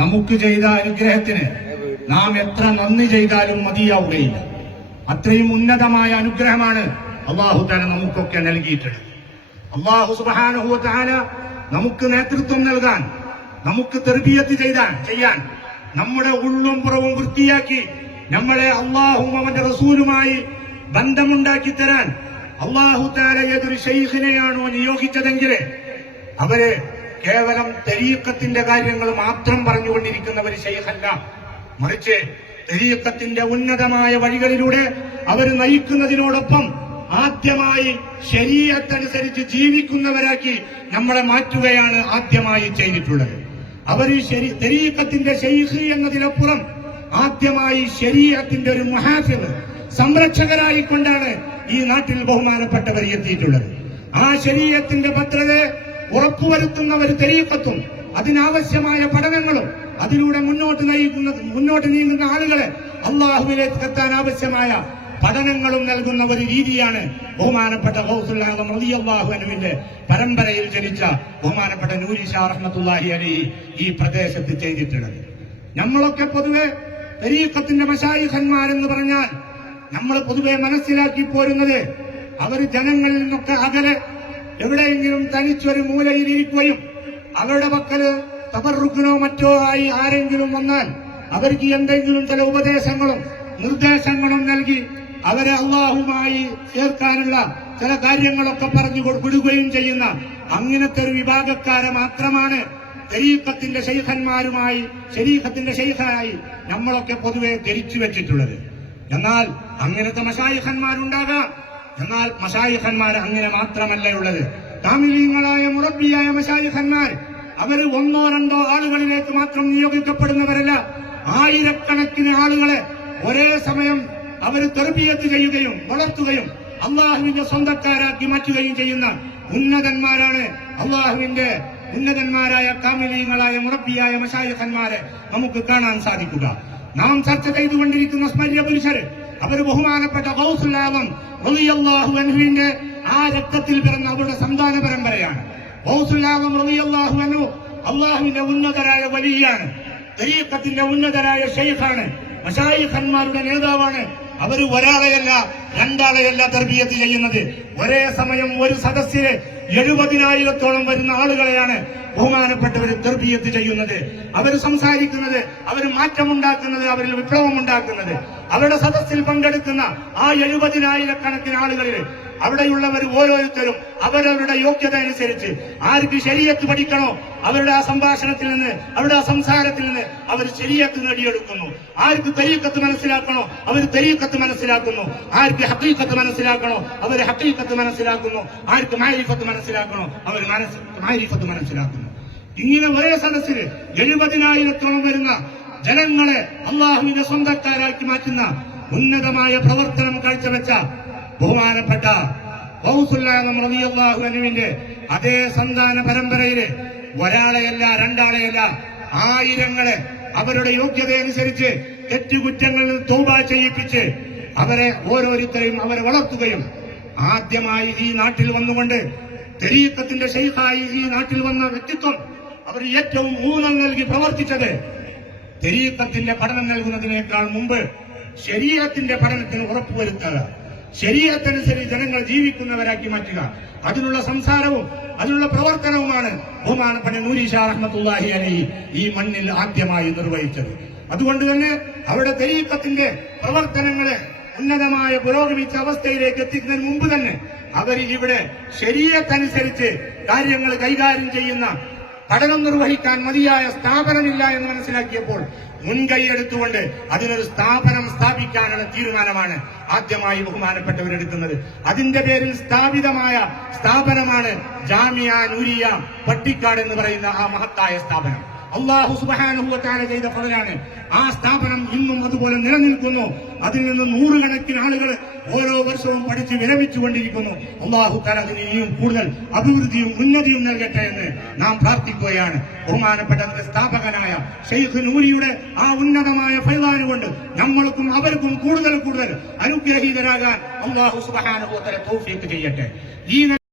നമുക്ക് ചെയ്ത അനുഗ്രഹത്തിന് നാം എത്ര നന്ദി ചെയ്താലും മതിയാവുകയില്ല. അത്രയും ഉന്നതമായ അനുഗ്രഹമാണ് അല്ലാഹു തആല നമുക്കൊക്കെ നൽകിയിട്ടുള്ളത്. അല്ലാഹു സുബ്ഹാനഹു വ തആല നമുക്ക് നേതൃത്വം നൽകാൻ, നമുക്ക് തർബിയത്ത് ചെയ്യാൻ, നമ്മുടെ ഉള്ളും പുറവും വൃത്തിയാക്കി നമ്മളെ അല്ലാഹുവും അവന്റെ റസൂലുമായി ബന്ധമുണ്ടാക്കി തരാൻ അല്ലാഹു തആല ഏതൊരു ശൈഖിനെയാണോ നിയോഗിച്ചതെങ്കിൽ അവരെ കേവലം തരീഖത്തിന്റെ കാര്യങ്ങൾ മാത്രം പറഞ്ഞുകൊണ്ടിരിക്കുന്ന ഒരു ശൈഖല്ല, മറിച്ച് തരീഖത്തിന്റെ ഉന്നതമായ വഴികളിലൂടെ അവർ നയിക്കുന്നതിനോടൊപ്പം ആദ്യമായി ശരീഅത്തനുസരിച്ച് ജീവിക്കുന്നവരാക്കി നമ്മളെ മാറ്റുകയാണ് ആദ്യമായി ചെയ്തിട്ടുള്ളത്. അവർ തരീഖത്തിന്റെ ശൈഖ് എന്നതിനപ്പുറം ആദ്യമായി ശരീഅത്തിന്റെ ഒരു മുഹാഫിദ്, സംരക്ഷകരായിക്കൊണ്ടാണ് ഈ നാട്ടിൽ ബഹുമാനപ്പെട്ടവർ എത്തിയിട്ടുള്ളത്. ആ ശരീഅത്തിന്റെ ഭദ്രതയെ ഉറപ്പുവരുത്തുന്ന ഒരു തരീഖത്തും അതിനാവശ്യമായ പഠനങ്ങളും അതിലൂടെ മുന്നോട്ട് നീങ്ങുന്ന ആളുകളെ അള്ളാഹുവിലേക്ക് എത്താൻ ആവശ്യമായ പഠനങ്ങളും നൽകുന്ന ഒരു രീതിയാണ് ബഹുമാനപ്പെട്ട ഗൗസുൽ ആദം റളിയല്ലാഹു അൻഹുവിന്റെ പരമ്പരയിൽ ജനിച്ച ബഹുമാനപ്പെട്ട നൂരി ഷാ റഹ്മത്തുള്ളാഹി അലൈഹി ഈ പ്രദേശത്ത് ചെയ്തിട്ടുള്ളത്. നമ്മളൊക്കെ പൊതുവെ തരീഖത്തിന്റെ മശായിഖന്മാരെന്ന് പറഞ്ഞാൽ നമ്മൾ പൊതുവെ മനസ്സിലാക്കി പോരുന്നത് അവർ ജനങ്ങളിൽ നിന്നൊക്കെ അകലെ എവിടെയെങ്കിലും തനിച്ചൊരു മൂലയിൽ ഇരിക്കുകയും അവരുടെ പക്കല് തബറുക്കിനോ മറ്റോ ആയി ആരെങ്കിലും വന്നാൽ അവർക്ക് എന്തെങ്കിലും ചില ഉപദേശങ്ങളും നിർദ്ദേശങ്ങളും നൽകി അവരെ അള്ളാഹുമായി ചേർക്കാനുള്ള ചില കാര്യങ്ങളൊക്കെ പറഞ്ഞു വിടുകയും ചെയ്യുന്ന അങ്ങനത്തെ ഒരു വിഭാഗക്കാരെ മാത്രമാണ് തരീഖത്തിന്റെ ശരീഖായി നമ്മളൊക്കെ പൊതുവെ ധരിച്ചു വെച്ചിട്ടുള്ളത്. എന്നാൽ അങ്ങനത്തെ മശായിഖന്മാരുണ്ടാകാം. എന്നാൽ മശായിഖന്മാർ അങ്ങനെ മാത്രമല്ല ഉള്ളത്. കാമിലീങ്ങളായ മുറബ്ബിയായ മശായിഖന്മാർ അവര് ഒന്നോ രണ്ടോ ആളുകളിലേക്ക് മാത്രം നിയോഗിക്കപ്പെടുന്നവരല്ല. ആയിരക്കണക്കിന് ആളുകളെ ഒരേ സമയം അവർ തർബിയത്ത് ചെയ്യുകയും വളർത്തുകയും അള്ളാഹുവിന്റെ സ്വന്തക്കാരാക്കി മാറ്റുകയും ചെയ്യുന്ന ഉന്നതന്മാരാണ് അള്ളാഹുവിന്റെ ഉന്നതന്മാരായ കാമിലീങ്ങളായ മുറബ്ബിയായ മശായിഖന്മാരെ നമുക്ക് കാണാൻ സാധിക്കുക. നാം ചർച്ച ചെയ്തുകൊണ്ടിരിക്കുന്ന സ്മര്യ പുരുഷർ അവർ ബഹുമാനപ്പെട്ട ഗൗസുൽ ആദം റളിയല്ലാഹു അൻഹുവിന്റെ ആ രക്തത്തിൽ പിറന്ന അവരുടെ സന്താന പരമ്പരയാണ്. ഗൗസുൽ ആദം റളിയല്ലാഹു അൻഹു അള്ളാഹുവിന്റെ ഉന്നതരായ വലിയാണ്, തരീഖത്തിന്റെ ഉന്നതരായ ശൈഖാണ്, മശായിഖന്മാരുടെ നേതാവാണ്. അവർ ഒരാളെയല്ല രണ്ടാളെയല്ല തർബിയത്ത് ചെയ്യുന്നത്. ഒരേ സമയം ഒരു സദസ്സിലെ 70,000-ഓളം വരുന്ന ആളുകളെയാണ് ബഹുമാനപ്പെട്ടവർ തർബിയത്ത് ചെയ്യുന്നത്. അവർ സംസാരിക്കുന്നത്, അവർ മാറ്റമുണ്ടാക്കുന്നത്, അവരിൽ വിപ്ലവമുണ്ടാക്കുന്നത്. അവരുടെ സദസ്സിൽ പങ്കെടുക്കുന്ന ആ 70,000-കണക്കിന് ആളുകളിൽ അവിടെയുള്ളവർ ഓരോരുത്തരും അവരവരുടെ യോഗ്യത അനുസരിച്ച് ആർക്ക് ശരീഅത്ത് പഠിക്കണോ അവരുടെ ആ സംഭാഷണത്തിൽ നിന്ന്, അവരുടെ ആ സംസാരത്തിൽ നിന്ന് അവർ ശരീഅത്ത് നേടിയെടുക്കുന്നു. ആർക്ക് തരീഖത്ത് മനസ്സിലാക്കണോ അവർ തരീഖത്ത് മനസ്സിലാക്കുന്നു. ആർക്ക് ഹഖീഖത്ത് മനസ്സിലാക്കണോ അവർ ഹഖീഖത്ത് മനസ്സിലാക്കുന്നു. ആർക്ക് മഅരിഫത്ത് മനസ്സിലാക്കണോ അവർ മഅരിഫത്ത് മനസ്സിലാക്കുന്നു. ഇങ്ങനെ ഒരേ സദസ്സിൽ 70,000-ഓളം വരുന്ന ജനങ്ങളെ അള്ളാഹുവിന്റെ സ്വന്തക്കാരാക്കി മാറ്റുന്ന ഉന്നതമായ പ്രവർത്തനം കാഴ്ചവെച്ച ബഹുമാനപ്പെട്ട ഗൗസുൽ ആദം റളിയല്ലാഹു അൻഹുവിന്റെ അതേ സന്താന പരമ്പരയില് ഒരാളെയല്ല രണ്ടാളെയല്ല ആയിരങ്ങളെ അവരുടെ യോഗ്യതയനുസരിച്ച് തെറ്റുകുറ്റങ്ങളിൽ തൗബ ചെയ്യിപ്പിച്ച് അവരെ ഓരോരുത്തരെയും അവരെ വളർത്തുകയും ആദ്യമായി ഈ നാട്ടിൽ വന്നുകൊണ്ട് തരീഖത്തിന്റെ ശൈഖായി ഈ നാട്ടിൽ വന്ന വ്യക്തിത്വം അവർ ഏറ്റവും ഊന്നൽ നൽകി പ്രവർത്തിച്ചത് തരീഖത്തിന്റെ പഠനം നൽകുന്നതിനേക്കാൾ മുമ്പ് ശരീഅത്തിന്റെ പഠനത്തിന് ഉറപ്പുവരുത്തുക, ശരീഅത്തനുസരിച്ച് ജനങ്ങൾ ജീവിക്കുന്നവരാക്കി മാറ്റുക. അതിനുള്ള സംസാരവും അതിനുള്ള പ്രവർത്തനവുമാണ് ബഹുമാനപ്പെട്ട നൂരി ഷാ റഹ്മത്തുള്ളാഹി അലൈഹി ഈ മണ്ണിൽ ആദ്യമായി നിർവഹിച്ചത്. അതുകൊണ്ട് തന്നെ അവിടെ തരീഖത്തിന്റെ പ്രവർത്തനങ്ങളെ ഉന്നതമായ പുരോഗമിച്ച അവസ്ഥയിലേക്ക് എത്തിക്കുന്നതിന് മുമ്പ് തന്നെ അവർ ഇവിടെ ശരീഅത്തനുസരിച്ച് കാര്യങ്ങൾ കൈകാര്യം ചെയ്യുന്ന പഠനം നിർവഹിക്കാൻ മതിയായ സ്ഥാപനമില്ല എന്ന് മനസ്സിലാക്കിയപ്പോൾ മുൻകൈയെടുത്തുകൊണ്ട് അതിനൊരു സ്ഥാപനം സ്ഥാപിക്കാനുള്ള തീരുമാനമാണ് ആദ്യമായി ബഹുമാനപ്പെട്ടവരെടുക്കുന്നത്. അതിന്റെ പേരിൽ സ്ഥാപിതമായ സ്ഥാപനമാണ് ജാമിഅ നൂരിയ പട്ടിക്കാട് എന്ന് പറയുന്ന ആ മഹത്തായ സ്ഥാപനം. അല്ലാഹു സുബ്ഹാനഹു വ തആല ചെയ്ത ഫളലാണ്. ആ സ്ഥാപനം ഇന്നും അതുപോലെ നിലനിൽക്കുന്നു. അതിൽ നിന്ന് 100 കണക്കിന് ആളുകൾ ഓരോ വർഷവും പഠിച്ച് വിരമിച്ചുകൊണ്ടിരിക്കുന്നു. അല്ലാഹു തആല അതിന് ഇനിയും കൂടുതൽ അഭിവൃദ്ധിയും ഉന്നതിയും നൽകട്ടെ എന്ന് നാം പ്രാർത്ഥിക്കുകയാണ്. ബഹുമാനപ്പെട്ട അതിന്റെ സ്ഥാപകനായ ശൈഖ് നൂരിയുടെ ആ ഉന്നതമായ ഫൈളാൻ കൊണ്ട് നമ്മൾക്കും അവർക്കും കൂടുതൽ അനുഗ്രഹീതരാകാൻ അല്ലാഹു സുബ്ഹാനഹു വ തആല തൗഫീഖ് ചെയ്യട്ടെ.